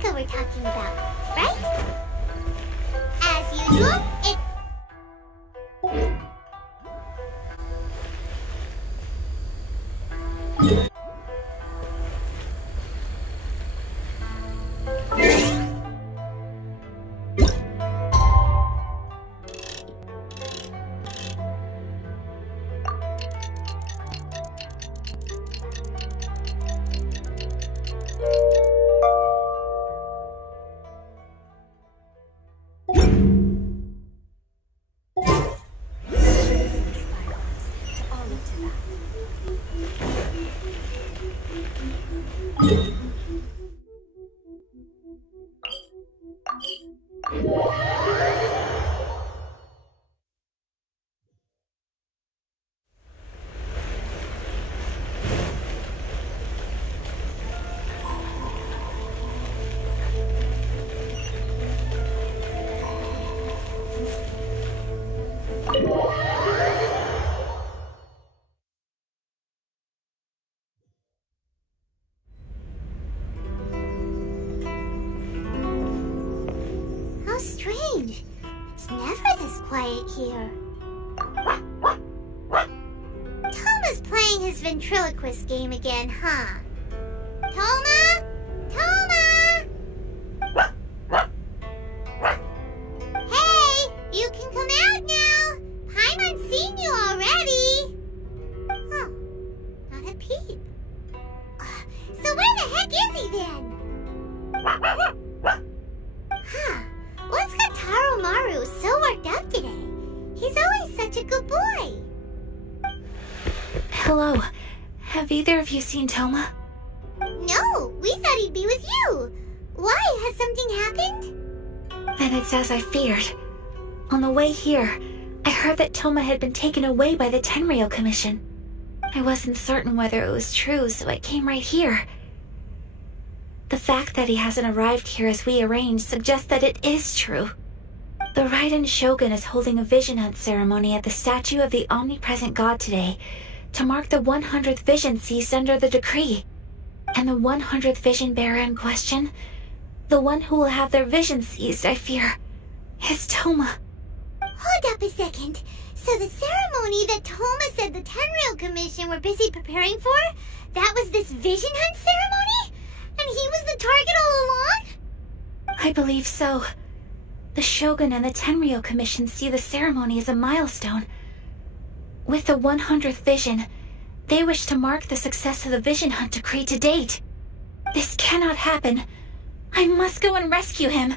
Ayaka we're talking about, right? As usual, it... Strange. It's never this quiet here. Toma's playing his ventriloquist game again, huh? Toma? Toma! Hey! You can come out now! Paimon's seen you already! Huh. Not a peep. So where the heck is he then? Huh. What's got Taro Maru so worked up today? He's always such a good boy. Hello. Have either of you seen Toma? No, we thought he'd be with you. Why? Has something happened? Then it's as I feared. On the way here, I heard that Toma had been taken away by the Tenryou Commission. I wasn't certain whether it was true, so I came right here. The fact that he hasn't arrived here as we arranged suggests that it is true. The Raiden Shogun is holding a vision hunt ceremony at the statue of the omnipresent god today to mark the 100th vision seized under the decree. And the 100th vision bearer in question, the one who will have their vision seized, I fear, is Toma. Hold up a second. So the ceremony that Toma said the Tenryou Commission were busy preparing for, that was this vision hunt ceremony? And he was the target all along? I believe so. The Shogun and the Tenryou Commission see the ceremony as a milestone. With the 100th vision, they wish to mark the success of the vision hunt decree to date. This cannot happen. I must go and rescue him.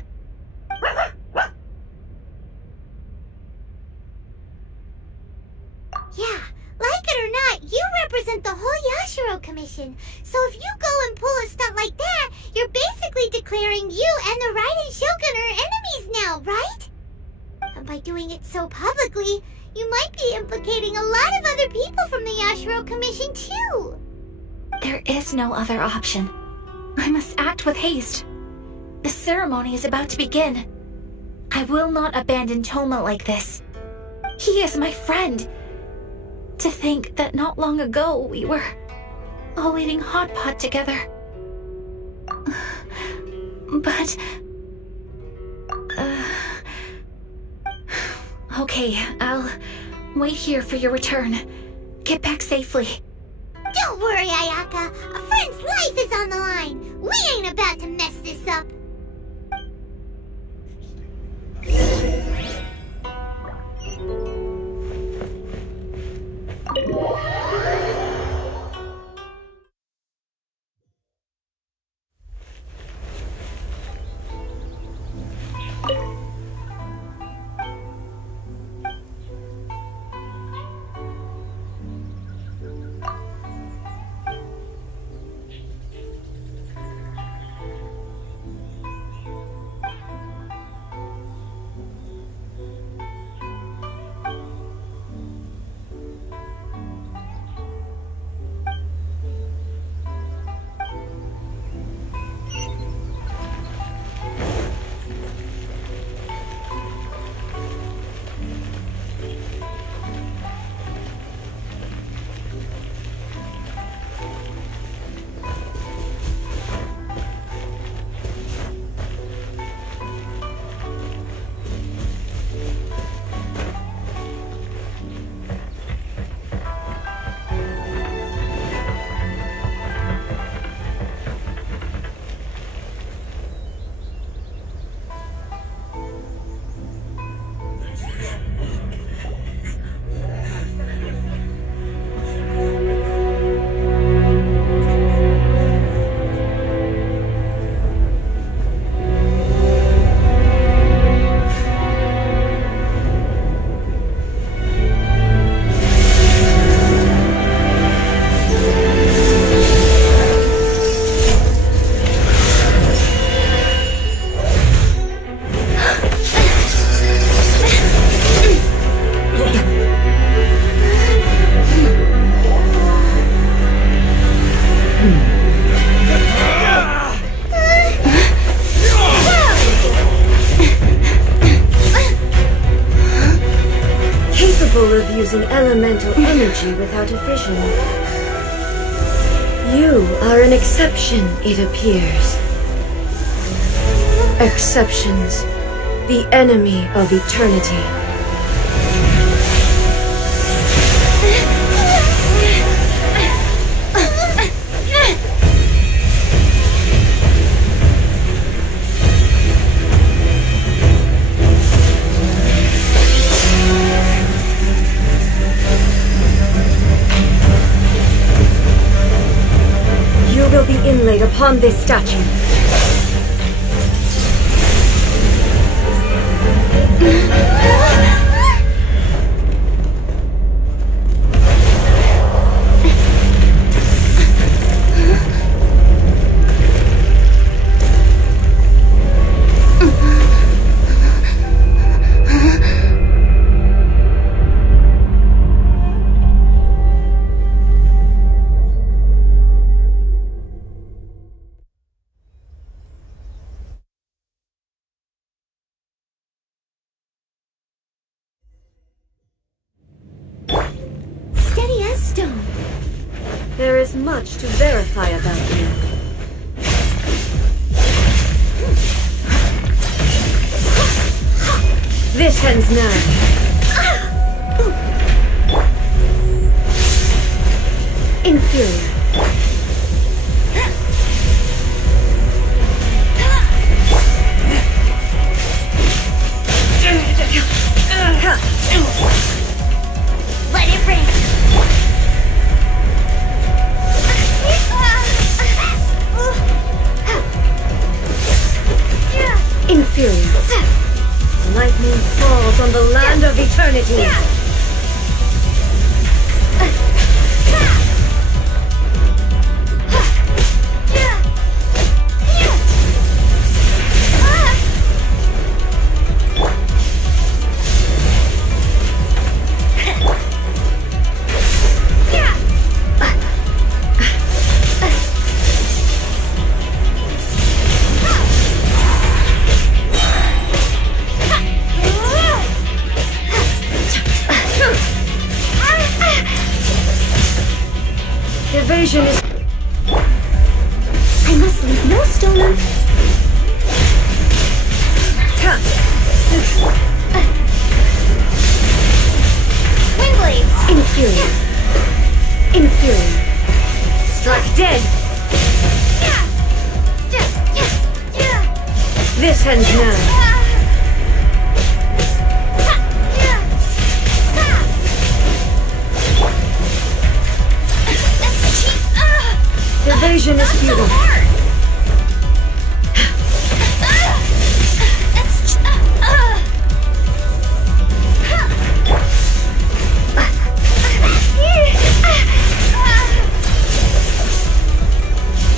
Yeah, like it or not, you represent the whole Yashiro Commission. So if you go and pull a stunt like that, you're basically declaring you and the Raiden Shogun are enemies now, right? And by doing it so publicly, you might be implicating a lot of other people from the Yashiro Commission too. There is no other option. I must act with haste. The ceremony is about to begin. I will not abandon Toma like this. He is my friend. To think that not long ago we were all eating hot pot together. But... Okay, I'll wait here for your return. Get back safely. Don't worry, Ayaka. A friend's life is on the line. We ain't about to mess this up. using elemental energy without a vision. You are an exception, it appears. Exceptions, the enemy of eternity. You will be inlaid upon this statue. There is much to verify about you. This ends now. Inferior. Let it rain. Inferior. Lightning falls on the land of eternity. Evasion is... I must leave no stone unturned. Windblade! Inferior. Inferior. Strike dead! This ends now. Evasion is futile.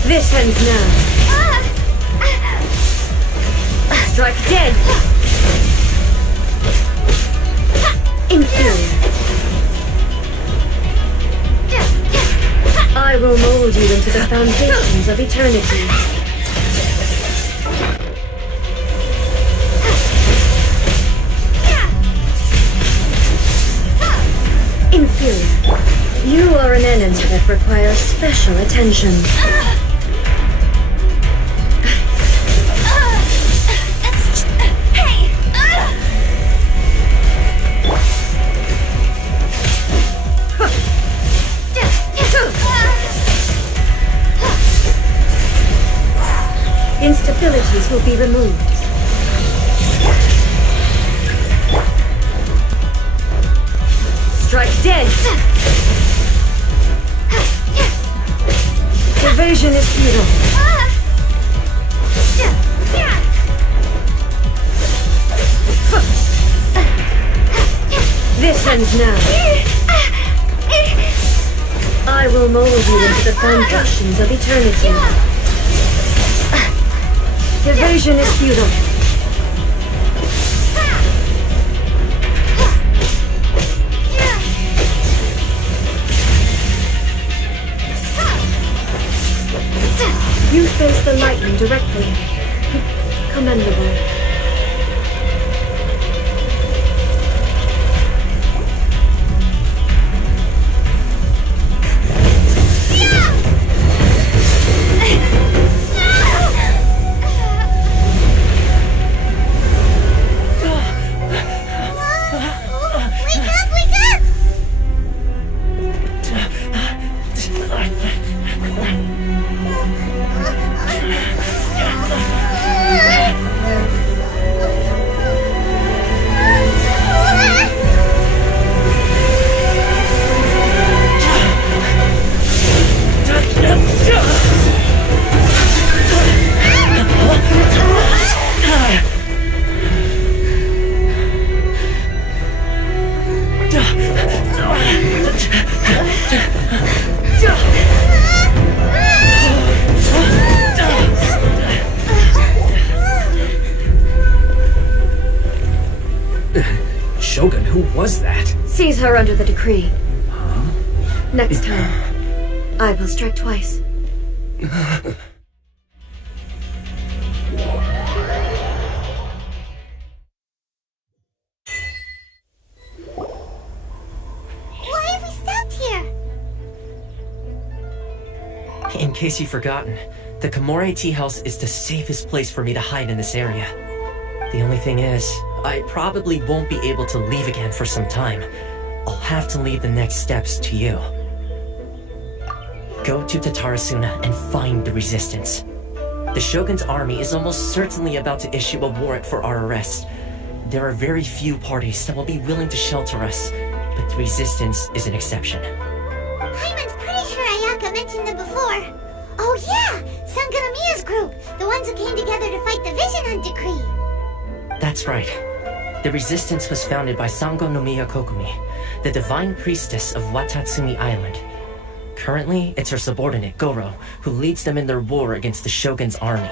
This ends now. Strike dead. Inferior. I will mold you into the foundations of eternity. Inferior. You are an enemy that requires special attention. Instabilities will be removed. Strike dead! Evasion is futile. This ends now. I will mold you into the foundations of eternity. Evasion is futile. You face the lightning directly. Commendable. was that? Seize her under the decree. Huh? Next time, I will strike twice. Why have we stopped here? In case you've forgotten, the Komore tea house is the safest place for me to hide in this area. The only thing is, I probably won't be able to leave again for some time. I'll have to leave the next steps to you. Go to Tatarasuna and find the Resistance. The Shogun's army is almost certainly about to issue a warrant for our arrest. There are very few parties that will be willing to shelter us, but the Resistance is an exception. Hyman's pretty sure Ayaka mentioned them before. Oh yeah! Sanganamiya's group! The ones who came together to fight the Vision Hunt Decree! That's right. The Resistance was founded by Sangonomiya Kokumi, the divine priestess of Watatsumi Island. Currently, it's her subordinate, Goro, who leads them in their war against the Shogun's army.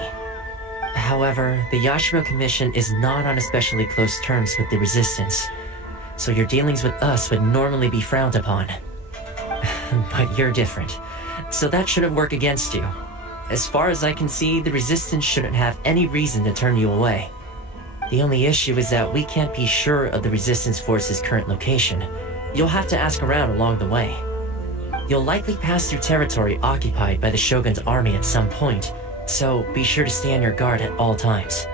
However, the Yashiro Commission is not on especially close terms with the Resistance, so your dealings with us would normally be frowned upon. But you're different, so that shouldn't work against you. As far as I can see, the Resistance shouldn't have any reason to turn you away. The only issue is that we can't be sure of the Resistance force's current location. You'll have to ask around along the way. You'll likely pass through territory occupied by the Shogun's army at some point, so be sure to stay on your guard at all times.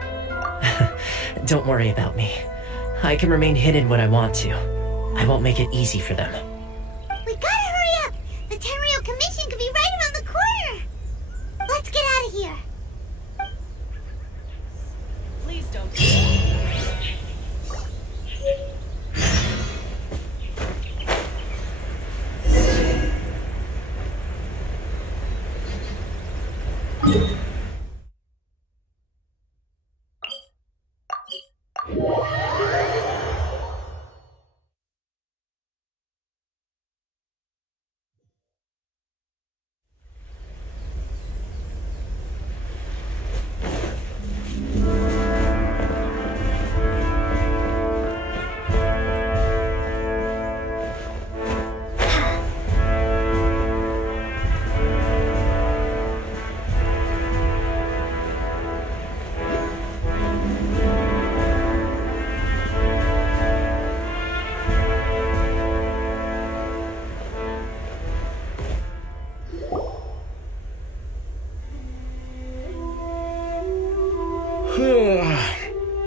Don't worry about me. I can remain hidden when I want to. I won't make it easy for them. We gotta hurry up! The Tenryou Commission could be right around the corner! Let's get out of here! Please don't.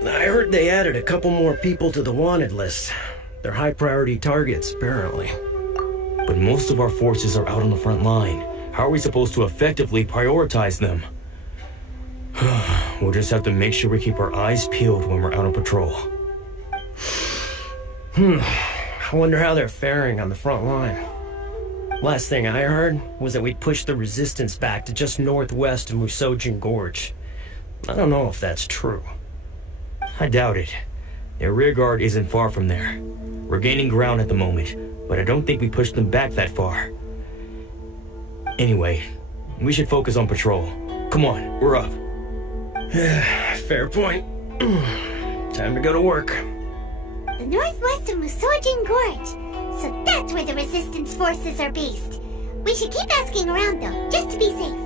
I heard they added a couple more people to the wanted list. They're high-priority targets, apparently. But most of our forces are out on the front line. How are we supposed to effectively prioritize them? We'll just have to make sure we keep our eyes peeled when we're out on patrol. I wonder how they're faring on the front line. Last thing I heard was that we'd pushed the Resistance back to just northwest of Musojin Gorge. I don't know if that's true. I doubt it. Their rearguard isn't far from there. We're gaining ground at the moment, but I don't think we pushed them back that far. Anyway, we should focus on patrol. Come on, we're up. Fair point. Time to go to work. The northwest of Musojin Gorge. So that's where the Resistance forces are based. We should keep asking around though, just to be safe.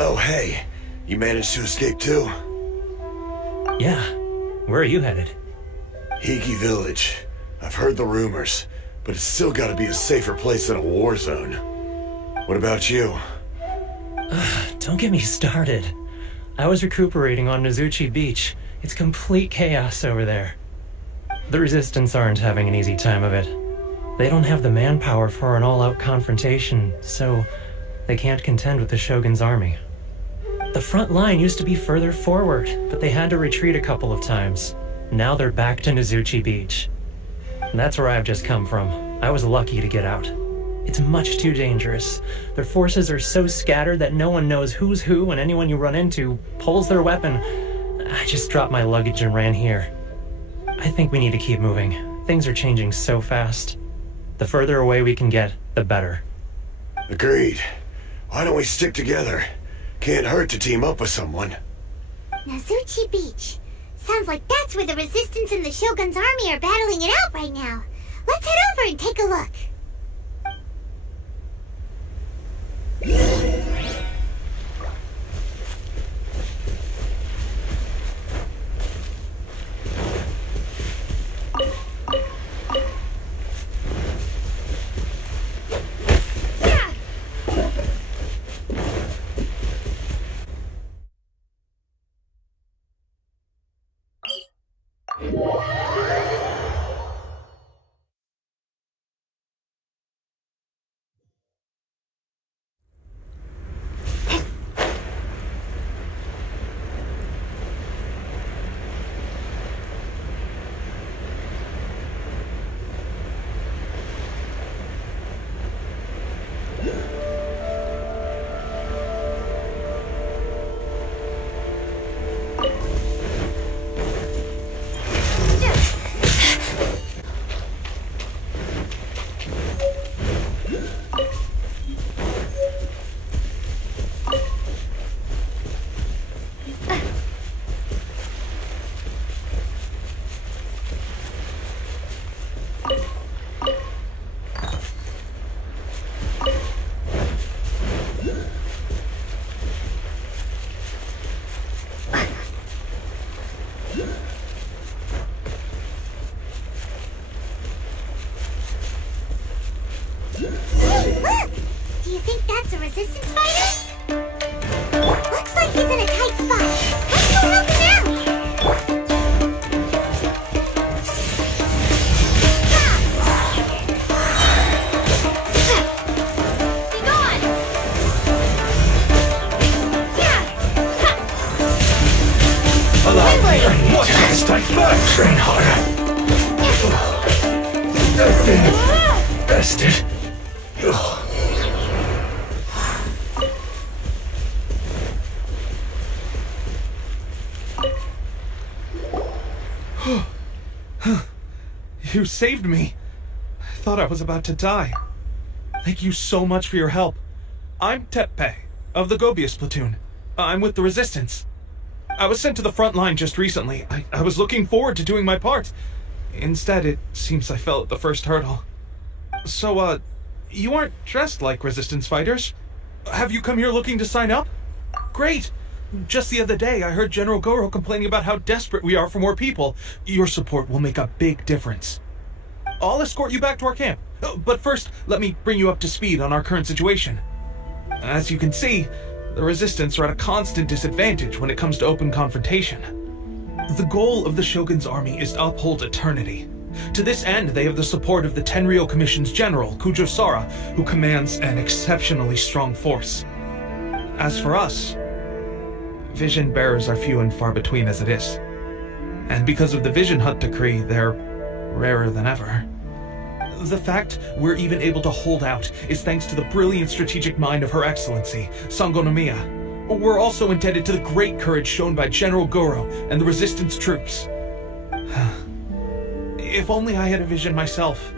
Oh, hey. You managed to escape too? Yeah. Where are you headed? Hiki Village. I've heard the rumors, but it's still gotta be a safer place than a war zone. What about you? Don't get me started. I was recuperating on Nozuchi Beach. It's complete chaos over there. The Resistance aren't having an easy time of it. They don't have the manpower for an all-out confrontation, so they can't contend with the Shogun's army. The front line used to be further forward, but they had to retreat a couple of times. Now they're back to Nozuchi Beach. That's where I've just come from. I was lucky to get out. It's much too dangerous. Their forces are so scattered that no one knows who's who, and anyone you run into pulls their weapon. I just dropped my luggage and ran here. I think we need to keep moving. Things are changing so fast. The further away we can get, the better. Agreed. Why don't we stick together? Can't hurt to team up with someone. Nozuchi Beach. Sounds like that's where the Resistance and the Shogun's army are battling it out right now. Let's head over and take a look. Resistance fighter? Looks like he's in a tight spot. Let's go help him out! Be gone! Allow me and watch it strike back! Train harder! Bested. You saved me. I thought I was about to die. Thank you so much for your help. I'm Teppei, of the Gobius platoon. I'm with the Resistance. I was sent to the front line just recently. I was looking forward to doing my part. Instead, it seems I fell at the first hurdle. So, you aren't dressed like Resistance fighters? Have you come here looking to sign up? Great! Just the other day, I heard General Gorou complaining about how desperate we are for more people. Your support will make a big difference. I'll escort you back to our camp. But first, let me bring you up to speed on our current situation. As you can see, the Resistance are at a constant disadvantage when it comes to open confrontation. The goal of the Shogun's army is to uphold eternity. To this end, they have the support of the Tenryou Commission's general, Kujosara, who commands an exceptionally strong force. As for us, vision bearers are few and far between as it is. And because of the Vision Hunt decree, they're rarer than ever. The fact we're even able to hold out is thanks to the brilliant strategic mind of Her Excellency, Sango Nomiya. We're also indebted to the great courage shown by General Gorou and the Resistance troops. If only I had a vision myself.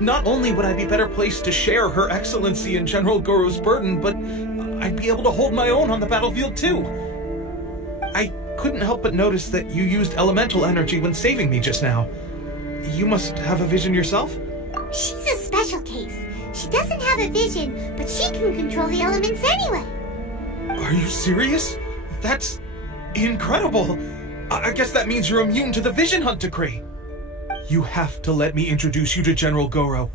Not only would I be better placed to share Her Excellency and General Gorou's burden, but I'd be able to hold my own on the battlefield too. I couldn't help but notice that you used elemental energy when saving me just now. You must have a vision yourself? She's a special case. She doesn't have a vision, but she can control the elements anyway. Are you serious? That's incredible. I guess that means you're immune to the Vision Hunt decree. You have to let me introduce you to General Gorou.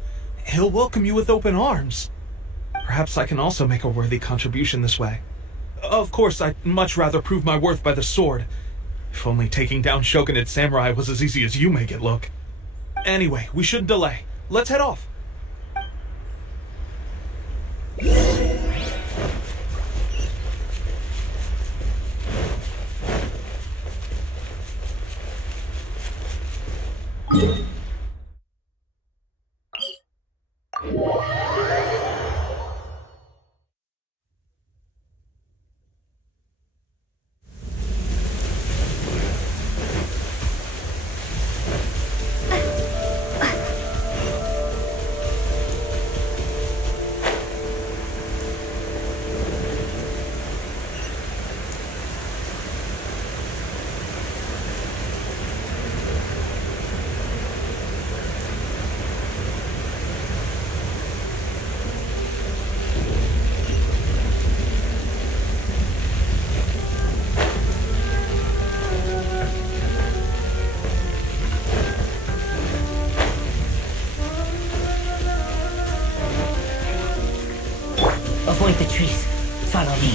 He'll welcome you with open arms. Perhaps I can also make a worthy contribution this way. Of course, I'd much rather prove my worth by the sword. If only taking down Shogunate samurai was as easy as you make it look. Anyway, we shouldn't delay. Let's head off. Avoid the trees. Follow me.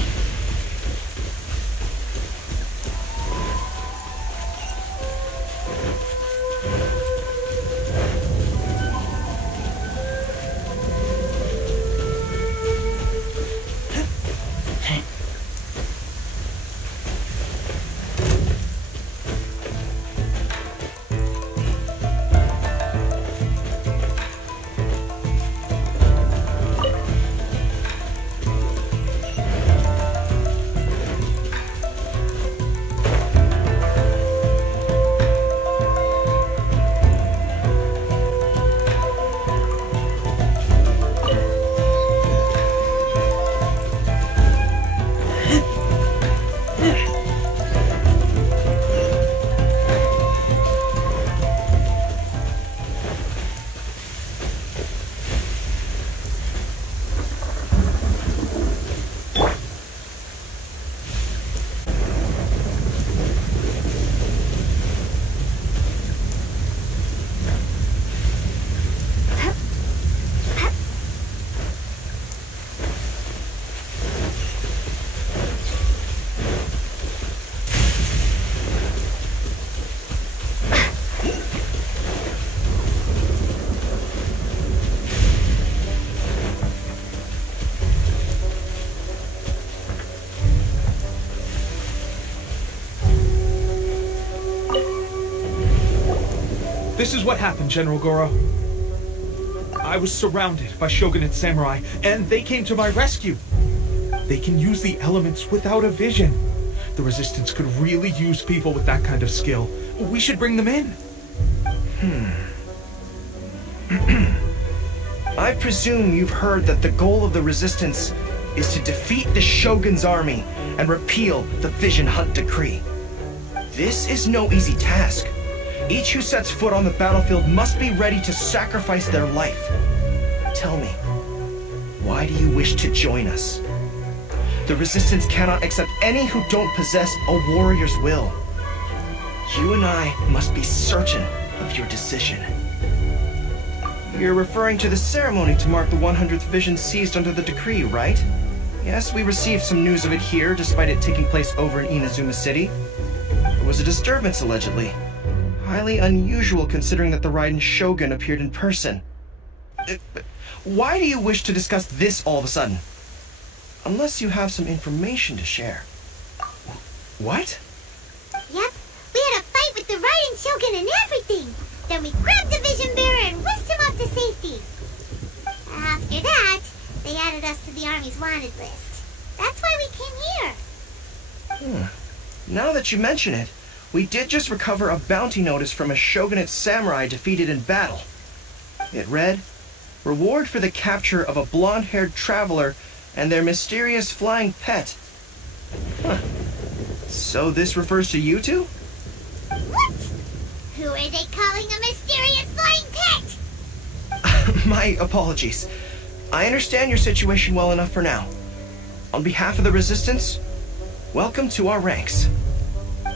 This is what happened, General Goro. I was surrounded by Shogunate samurai, and they came to my rescue. They can use the elements without a vision. The Resistance could really use people with that kind of skill. We should bring them in. I presume you've heard that the goal of the Resistance is to defeat the Shogun's army and repeal the Vision Hunt Decree. This is no easy task. Each who sets foot on the battlefield must be ready to sacrifice their life. Tell me, why do you wish to join us? The Resistance cannot accept any who don't possess a warrior's will. You and I must be certain of your decision. You're referring to the ceremony to mark the 100th vision seized under the decree, right? Yes, we received some news of it here, despite it taking place over in Inazuma City. There was a disturbance, allegedly. Highly unusual considering that the Raiden Shogun appeared in person. Why do you wish to discuss this all of a sudden? Unless you have some information to share. What? Yep, we had a fight with the Raiden Shogun and everything. Then we grabbed the Vision Bearer and whisked him off to safety. After that, they added us to the Army's wanted list. That's why we came here. Now that you mention it, we did just recover a bounty notice from a Shogunate samurai defeated in battle. It read, "Reward for the capture of a blonde-haired traveler and their mysterious flying pet." So this refers to you two? What? Who are they calling a mysterious flying pet? My apologies. I understand your situation well enough for now. On behalf of the Resistance, welcome to our ranks.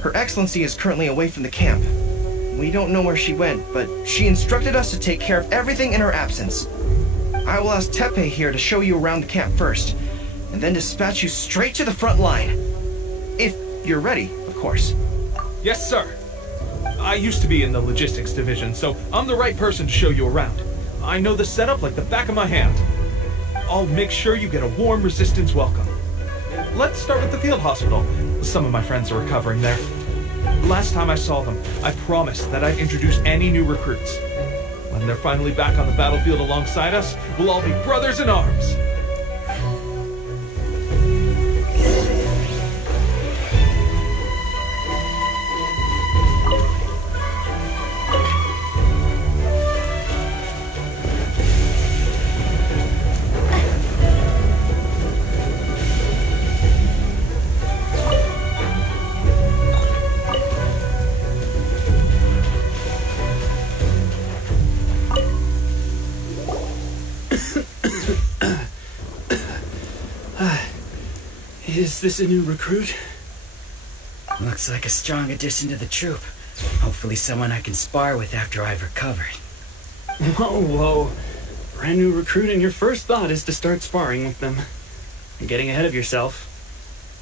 Her Excellency is currently away from the camp. We don't know where she went, but she instructed us to take care of everything in her absence. I will ask Teppei here to show you around the camp first. and then dispatch you straight to the front line. If you're ready, of course. Yes, sir. I used to be in the logistics division, so I'm the right person to show you around. I know the setup like the back of my hand. I'll make sure you get a warm Resistance welcome. Let's start with the field hospital. Some of my friends are recovering there. Last time I saw them, I promised that I'd introduce any new recruits. When they're finally back on the battlefield alongside us, we'll all be brothers in arms. Is this a new recruit? Looks like a strong addition to the troop. Hopefully someone I can spar with after I've recovered. Whoa. Brand new recruit and your first thought is to start sparring with them. You're getting ahead of yourself.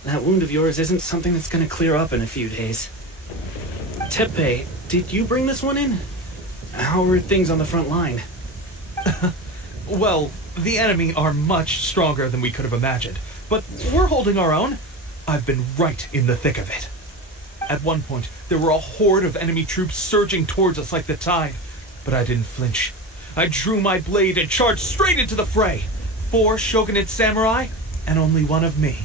That wound of yours isn't something that's gonna clear up in a few days. Teppei, did you bring this one in? How are things on the front line? Well, the enemy are much stronger than we could have imagined, but we're holding our own. I've been right in the thick of it. At one point, there were a horde of enemy troops surging towards us like the tide, but I didn't flinch. I drew my blade and charged straight into the fray. 4 Shogunate samurai, and only 1 of me.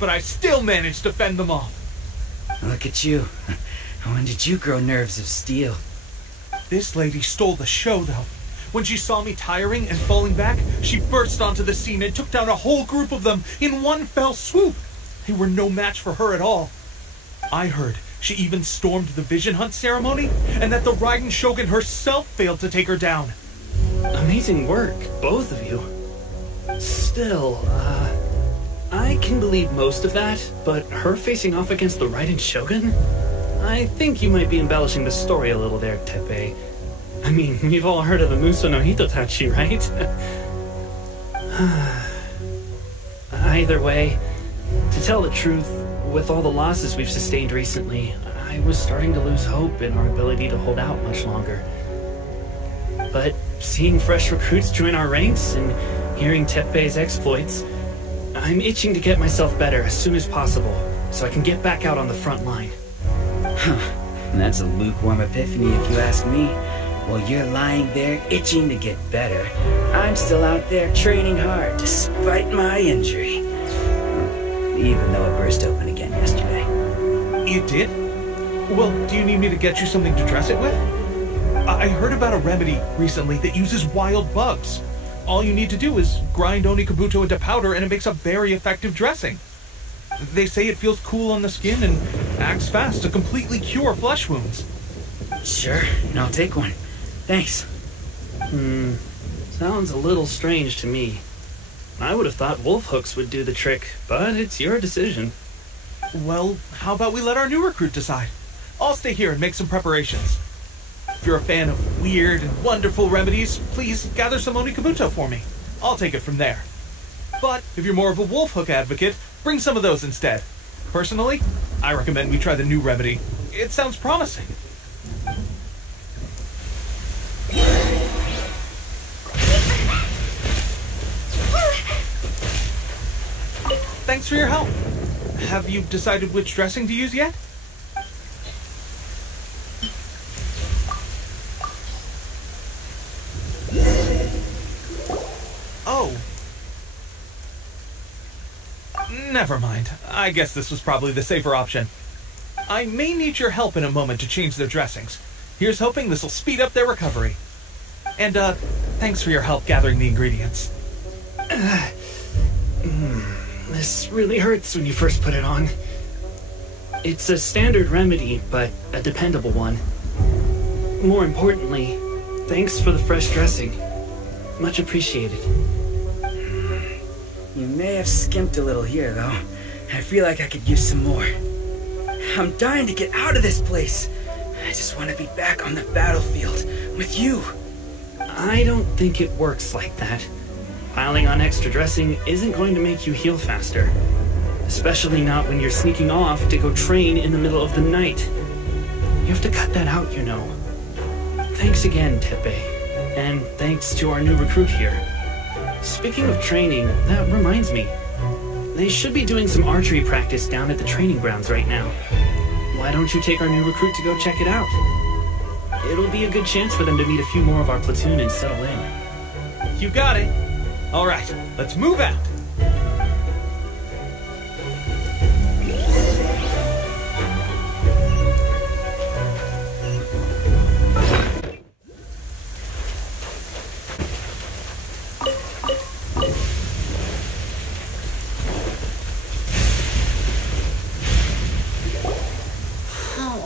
But I still managed to fend them off. Look at you. When did you grow nerves of steel? This lady stole the show, though. When she saw me tiring and falling back, she burst onto the scene and took down a whole group of them in one fell swoop. They were no match for her at all. I heard she even stormed the vision hunt ceremony, and that the Raiden Shogun herself failed to take her down. Amazing work, both of you. Still, I can believe most of that, but her facing off against the Raiden Shogun? I think you might be embellishing the story a little there, Teppei. I mean, we've all heard of the Muso no Hitotachi, right? Either way, to tell the truth, with all the losses we've sustained recently, I was starting to lose hope in our ability to hold out much longer. But seeing fresh recruits join our ranks and hearing Teppei's exploits, I'm itching to get myself better as soon as possible, so I can get back out on the front line. Huh. That's a lukewarm epiphany if you ask me. While you're lying there itching to get better, I'm still out there training hard despite my injury. Even though it burst open again yesterday. It did? Well, do you need me to get you something to dress it with? I heard about a remedy recently that uses wild bugs. All you need to do is grind Onikabuto into powder and it makes a very effective dressing. They say it feels cool on the skin and acts fast to completely cure flesh wounds. Sure, and I'll take one. Thanks. Sounds a little strange to me. I would have thought wolf hooks would do the trick, but it's your decision. Well, how about we let our new recruit decide? I'll stay here and make some preparations. If you're a fan of weird and wonderful remedies, please gather some Onikabuto for me. I'll take it from there. But if you're more of a wolf hook advocate, bring some of those instead. Personally, I recommend we try the new remedy. It sounds promising. Thanks for your help. Have you decided which dressing to use yet? Oh. Never mind. I guess this was probably the safer option. I may need your help in a moment to change their dressings. Here's hoping this'll speed up their recovery. And, thanks for your help gathering the ingredients. This really hurts when you first put it on. It's a standard remedy, but a dependable one. More importantly, thanks for the fresh dressing. Much appreciated. You may have skimped a little here, though. I feel like I could use some more. I'm dying to get out of this place. I just want to be back on the battlefield with you. I don't think it works like that. Piling on extra dressing isn't going to make you heal faster. Especially not when you're sneaking off to go train in the middle of the night. You have to cut that out, you know. Thanks again, Teppei. And thanks to our new recruit here. Speaking of training, that reminds me. They should be doing some archery practice down at the training grounds right now. Why don't you take our new recruit to go check it out? It'll be a good chance for them to meet a few more of our platoon and settle in. You got it. All right, let's move out.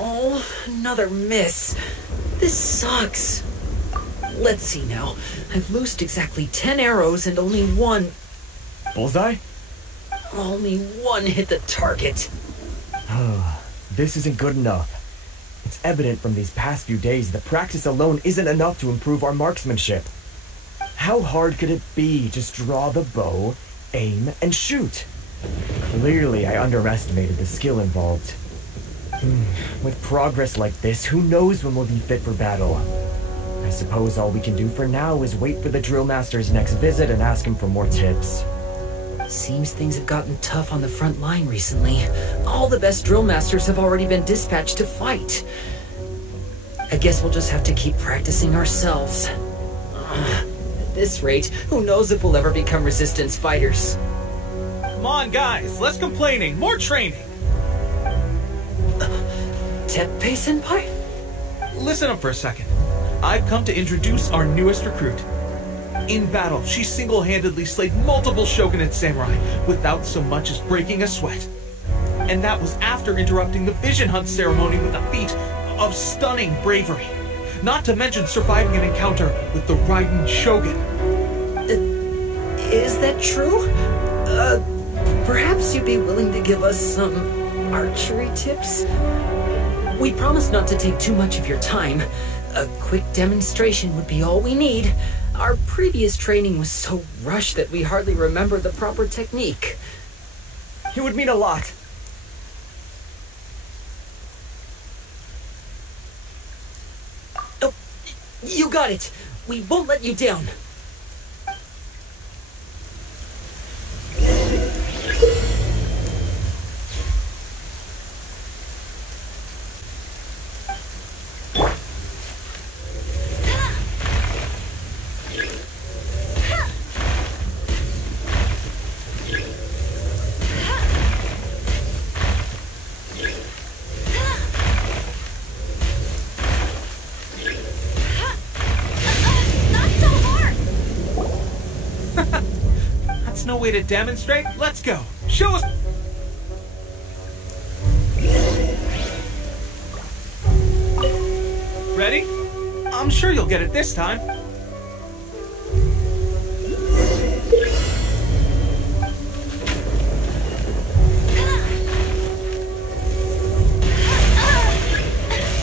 Oh, another miss. This sucks. Let's see now. I've loosed exactly 10 arrows and only one... Bullseye? Only one hit the target. This isn't good enough. It's evident from these past few days that practice alone isn't enough to improve our marksmanship. How hard could it be? Just draw the bow, aim, and shoot. Clearly, I underestimated the skill involved. With progress like this, who knows when we'll be fit for battle? I suppose all we can do for now is wait for the drill master's next visit and ask him for more tips. Seems things have gotten tough on the front line recently. All the best drill masters have already been dispatched to fight. I guess we'll just have to keep practicing ourselves. At this rate, who knows if we'll ever become Resistance fighters. Come on, guys, less complaining, more training. Teppei-senpai? Listen up for a second. I've come to introduce our newest recruit. In battle, she single-handedly slayed multiple shogunate samurai without so much as breaking a sweat. And that was after interrupting the vision hunt ceremony with a feat of stunning bravery. Not to mention surviving an encounter with the Raiden Shogun. Is that true? Perhaps you'd be willing to give us some archery tips? We promise not to take too much of your time. A quick demonstration would be all we need. Our previous training was so rushed that we hardly remember the proper technique. It would mean a lot. Oh, you got it. We won't let you down. No way to demonstrate? Let's go. Show us. Ready? I'm sure you'll get it this time.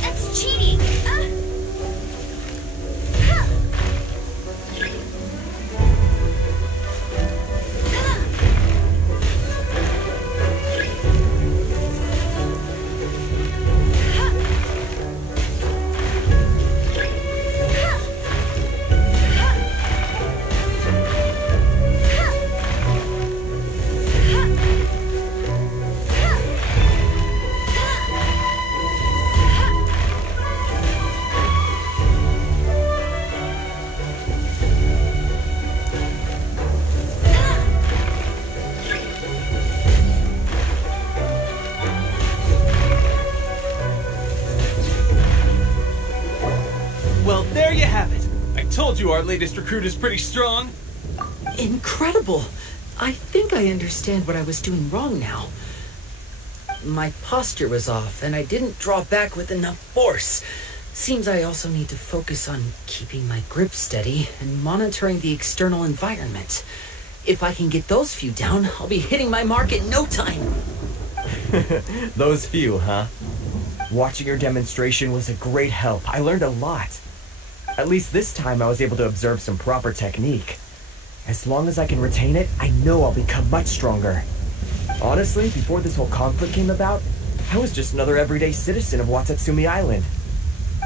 That's cheating. Told you our latest recruit is pretty strong. Incredible! I think I understand what I was doing wrong now. My posture was off, and I didn't draw back with enough force. Seems I also need to focus on keeping my grip steady and monitoring the external environment. If I can get those few down, I'll be hitting my mark in no time. Those few, huh? Watching your demonstration was a great help. I learned a lot. At least this time I was able to observe some proper technique. As long as I can retain it, I know I'll become much stronger. Honestly, before this whole conflict came about, I was just another everyday citizen of Watatsumi Island.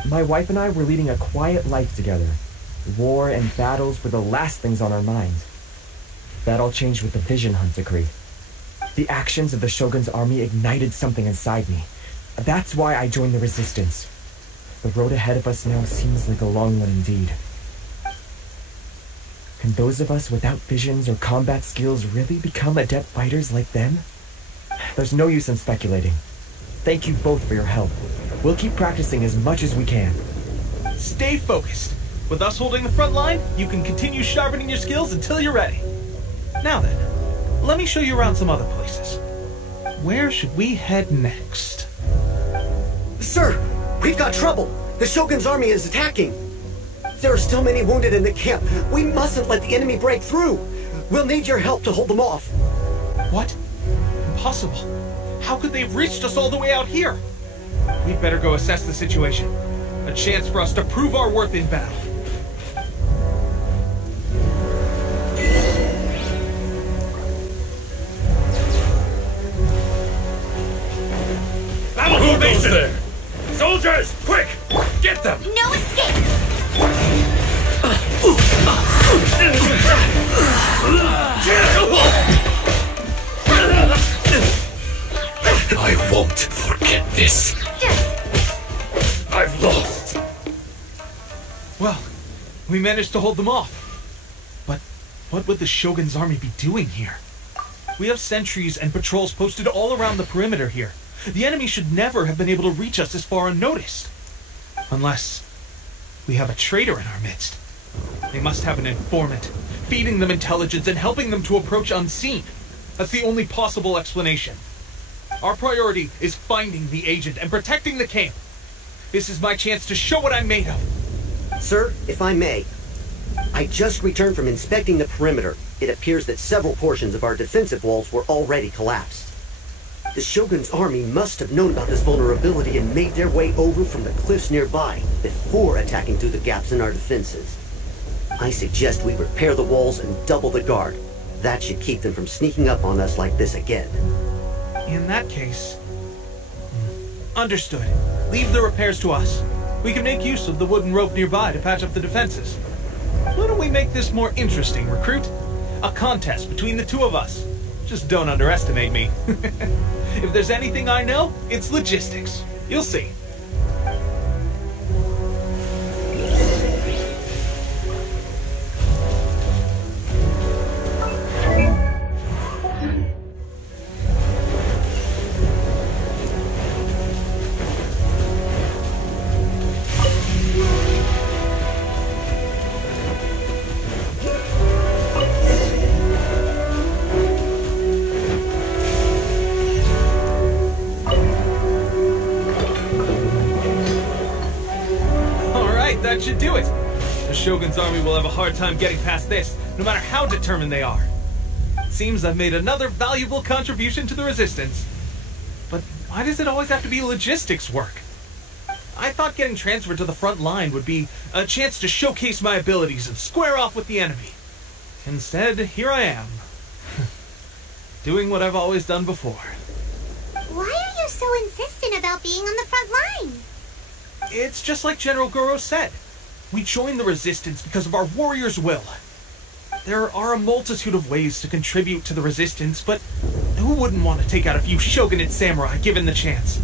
My wife and I were leading a quiet life together. War and battles were the last things on our minds. That all changed with the Vision Hunt decree. The actions of the Shogun's army ignited something inside me. That's why I joined the Resistance. The road ahead of us now seems like a long one indeed. Can those of us without visions or combat skills really become adept fighters like them? There's no use in speculating. Thank you both for your help. We'll keep practicing as much as we can. Stay focused. With us holding the front line, you can continue sharpening your skills until you're ready. Now then, let me show you around some other places. Where should we head next? Sir, we've got trouble. The Shogun's army is attacking. There are still many wounded in the camp. We mustn't let the enemy break through. We'll need your help to hold them off. What? Impossible. How could they have reached us all the way out here? We'd better go assess the situation. A chance for us to prove our worth in battle. Who goes there? Soldiers, quick! Get them! No escape! I won't forget this. I've lost. Well, we managed to hold them off. But what would the Shogun's army be doing here? We have sentries and patrols posted all around the perimeter here. The enemy should never have been able to reach us this far unnoticed. Unless we have a traitor in our midst. They must have an informant, feeding them intelligence and helping them to approach unseen. That's the only possible explanation. Our priority is finding the agent and protecting the camp. This is my chance to show what I'm made of. Sir, if I may, I just returned from inspecting the perimeter. It appears that several portions of our defensive walls were already collapsed. The Shogun's army must have known about this vulnerability and made their way over from the cliffs nearby before attacking through the gaps in our defenses. I suggest we repair the walls and double the guard. That should keep them from sneaking up on us like this again. In that case... Understood. Leave the repairs to us. We can make use of the wooden rope nearby to patch up the defenses. Why don't we make this more interesting, recruit? A contest between the two of us. Just don't underestimate me. If there's anything I know, it's logistics. You'll see. That should do it. The Shogun's army will have a hard time getting past this, no matter how determined they are. It seems I've made another valuable contribution to the Resistance. But why does it always have to be logistics work? I thought getting transferred to the front line would be a chance to showcase my abilities and square off with the enemy. Instead, here I am. Doing what I've always done before. Why are you so insistent about being on the front line? It's just like General Gorou said. We joined the Resistance because of our warrior's will. There are a multitude of ways to contribute to the Resistance, but who wouldn't want to take out a few shogunate samurai given the chance?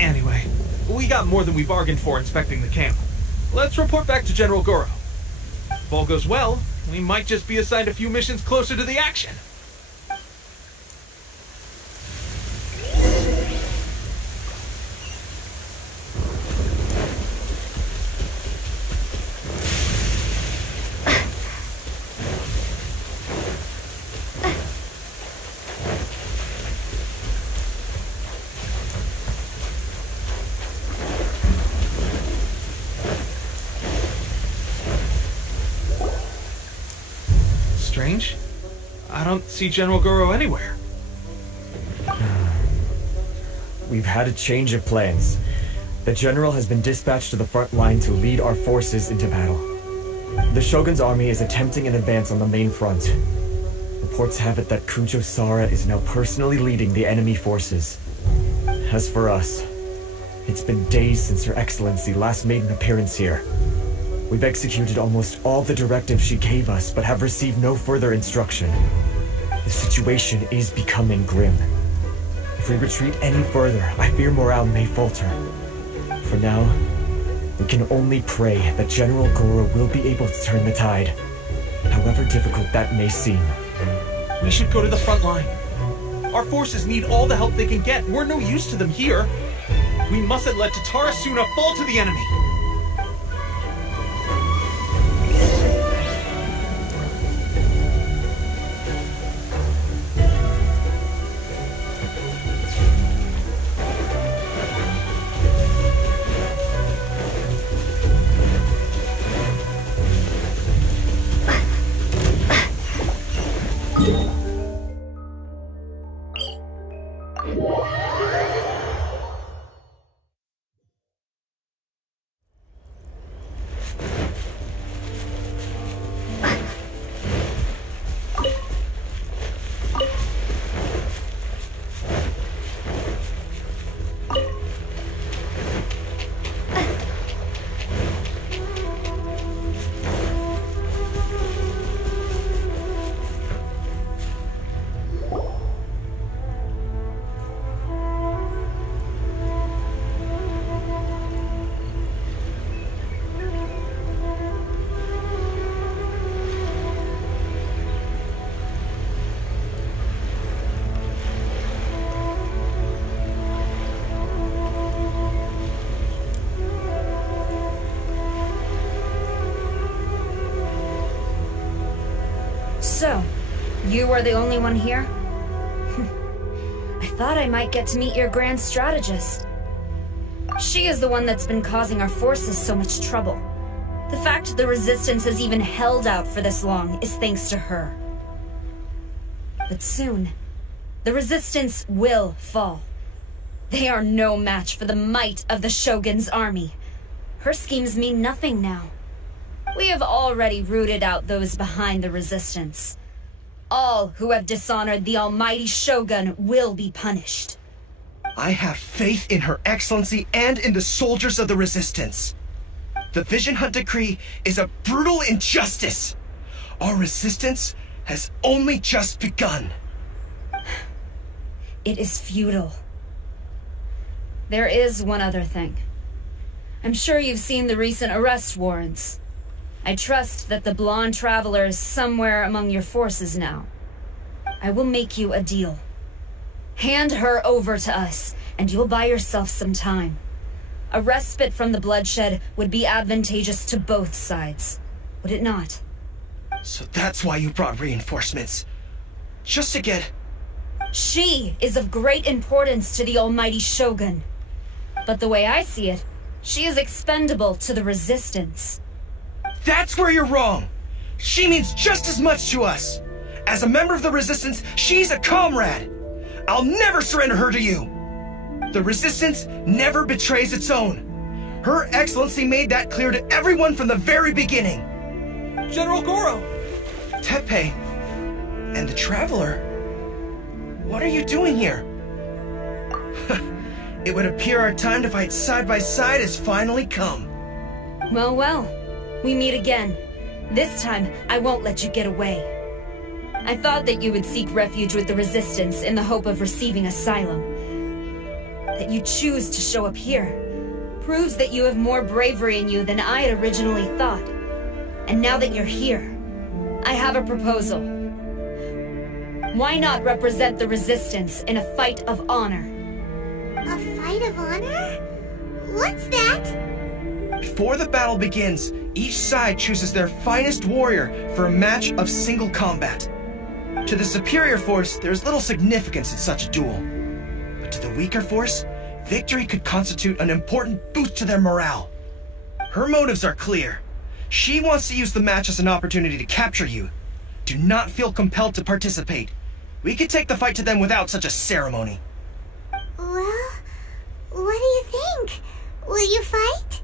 Anyway, we got more than we bargained for inspecting the camp. Let's report back to General Gorou. If all goes well, we might just be assigned a few missions closer to the action. Strange. I don't see General Gorou anywhere. We've had a change of plans. The General has been dispatched to the front line to lead our forces into battle. The Shogun's army is attempting an advance on the main front. Reports have it that Kujo Sara is now personally leading the enemy forces. As for us, it's been days since Her Excellency last made an appearance here. We've executed almost all the directives she gave us, but have received no further instruction. The situation is becoming grim. If we retreat any further, I fear morale may falter. For now, we can only pray that General Gorou will be able to turn the tide, however difficult that may seem. We should go to the front line. Our forces need all the help they can get. We're no use to them here. We mustn't let Tatarasuna fall to the enemy. So, you are the only one here? I thought I might get to meet your grand strategist. She is the one that's been causing our forces so much trouble. The fact the Resistance has even held out for this long is thanks to her. But soon, the Resistance will fall. They are no match for the might of the Shogun's army. Her schemes mean nothing now. We have already rooted out those behind the Resistance. All who have dishonored the almighty Shogun will be punished. I have faith in Her Excellency and in the soldiers of the Resistance. The Vision Hunt Decree is a brutal injustice. Our resistance has only just begun. It is futile. There is one other thing. I'm sure you've seen the recent arrest warrants. I trust that the blonde traveler is somewhere among your forces now. I will make you a deal. Hand her over to us, and you'll buy yourself some time. A respite from the bloodshed would be advantageous to both sides, would it not? So that's why you brought reinforcements. Just to get... She is of great importance to the almighty Shogun. But the way I see it, she is expendable to the Resistance. That's where you're wrong! She means just as much to us! As a member of the Resistance, she's a comrade! I'll never surrender her to you! The Resistance never betrays its own. Her Excellency made that clear to everyone from the very beginning. General Gorou! Teppei and the Traveler? What are you doing here? It would appear our time to fight side by side has finally come. Well, well. We meet again. This time, I won't let you get away. I thought that you would seek refuge with the Resistance in the hope of receiving asylum. That you choose to show up here proves that you have more bravery in you than I had originally thought. And now that you're here, I have a proposal. Why not represent the Resistance in a fight of honor? A fight of honor? What's that? Before the battle begins, each side chooses their finest warrior for a match of single combat. To the superior force, there is little significance in such a duel. But to the weaker force, victory could constitute an important boost to their morale. Her motives are clear. She wants to use the match as an opportunity to capture you. Do not feel compelled to participate. We could take the fight to them without such a ceremony. Well, what do you think? Will you fight?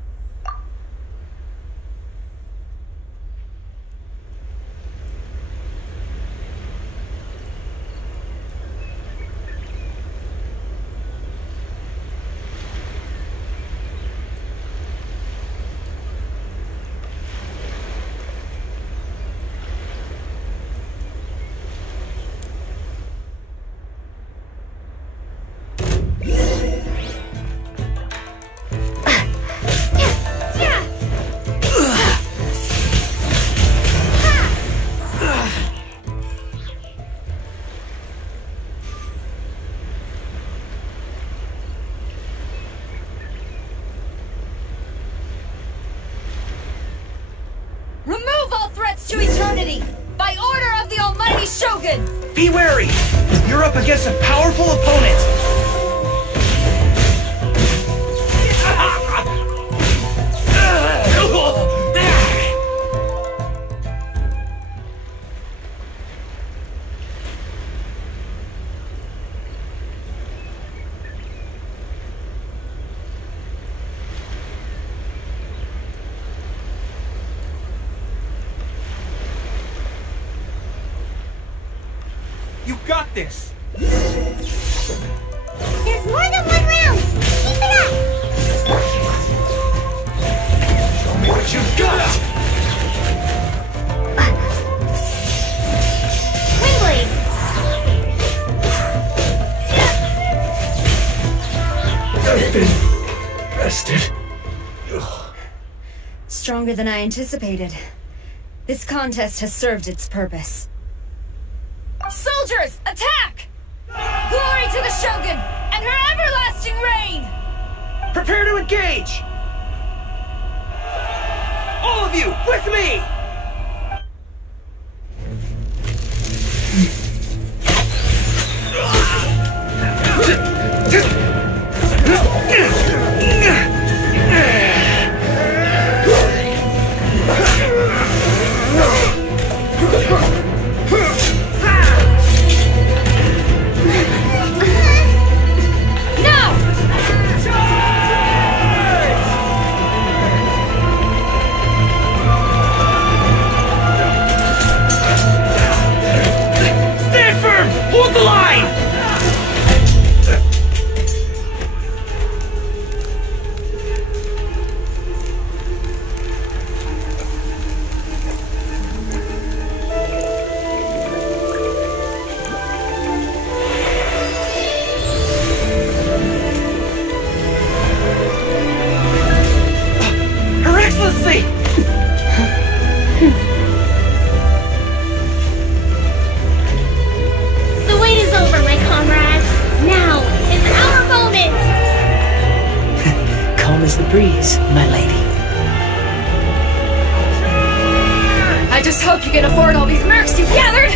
immunity! By order of the almighty Shogun! Be wary! You're up against a powerful opponent! You got this! There's more than one round! Keep it up! Show me what you've got! Wingblade! I've been bested. Stronger than I anticipated. This contest has served its purpose. Soldiers, attack! Glory to the Shogun and her everlasting reign! Prepare to engage! All of you, with me! breeze, my lady. I just hope you can afford all these mercs you've gathered!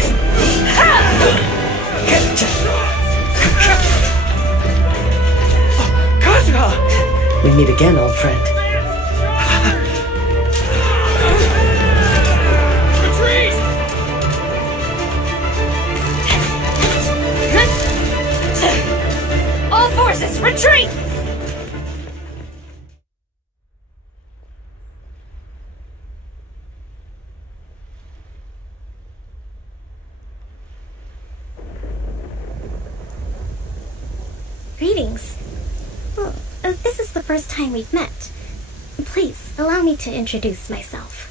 Kazuha! We meet again, old friend. Retreat! All forces, retreat! Greetings. Well, this is the first time we've met. Please, allow me to introduce myself.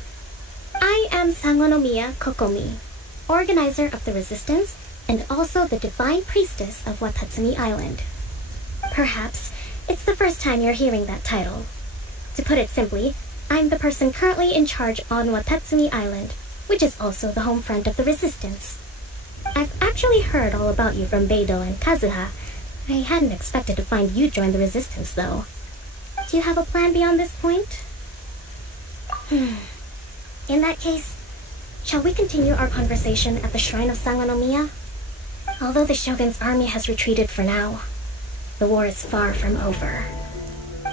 I am Sangonomiya Kokomi, organizer of the Resistance and also the Divine Priestess of Watatsumi Island. Perhaps it's the first time you're hearing that title. To put it simply, I'm the person currently in charge on Watatsumi Island, which is also the home front of the Resistance. I've actually heard all about you from Beidou and Kazuha. I hadn't expected to find you join the Resistance, though. Do you have a plan beyond this point? In that case, shall we continue our conversation at the Shrine of Sangonomiya? Although the Shogun's army has retreated for now, the war is far from over.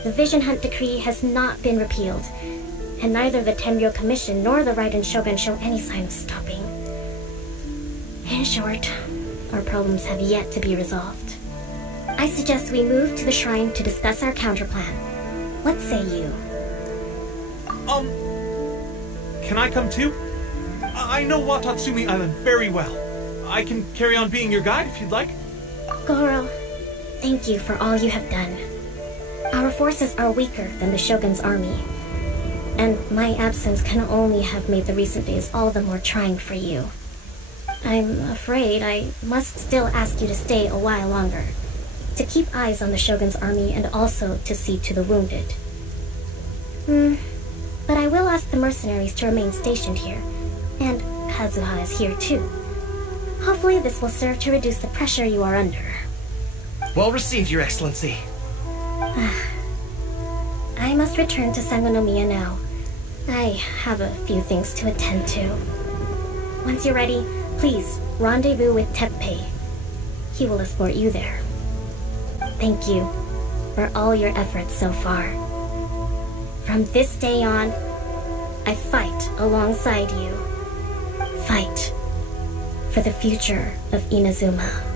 The Vision Hunt Decree has not been repealed, and neither the Tenryou Commission nor the Raiden Shogun show any sign of stopping. In short, our problems have yet to be resolved. I suggest we move to the shrine to discuss our counterplan. What say you? Can I come too? I know Watatsumi Island very well. I can carry on being your guide if you'd like. Gorou, thank you for all you have done. Our forces are weaker than the Shogun's army, and my absence can only have made the recent days all the more trying for you. I'm afraid I must still ask you to stay a while longer, to keep eyes on the Shogun's army and also to see to the wounded. But I will ask the mercenaries to remain stationed here, and Kazuha is here too. Hopefully this will serve to reduce the pressure you are under. Well received, Your Excellency. I must return to Sangonomiya now. I have a few things to attend to. Once you're ready, please rendezvous with Teppei. He will escort you there. Thank you for all your efforts so far. From this day on, I fight alongside you. Fight for the future of Inazuma.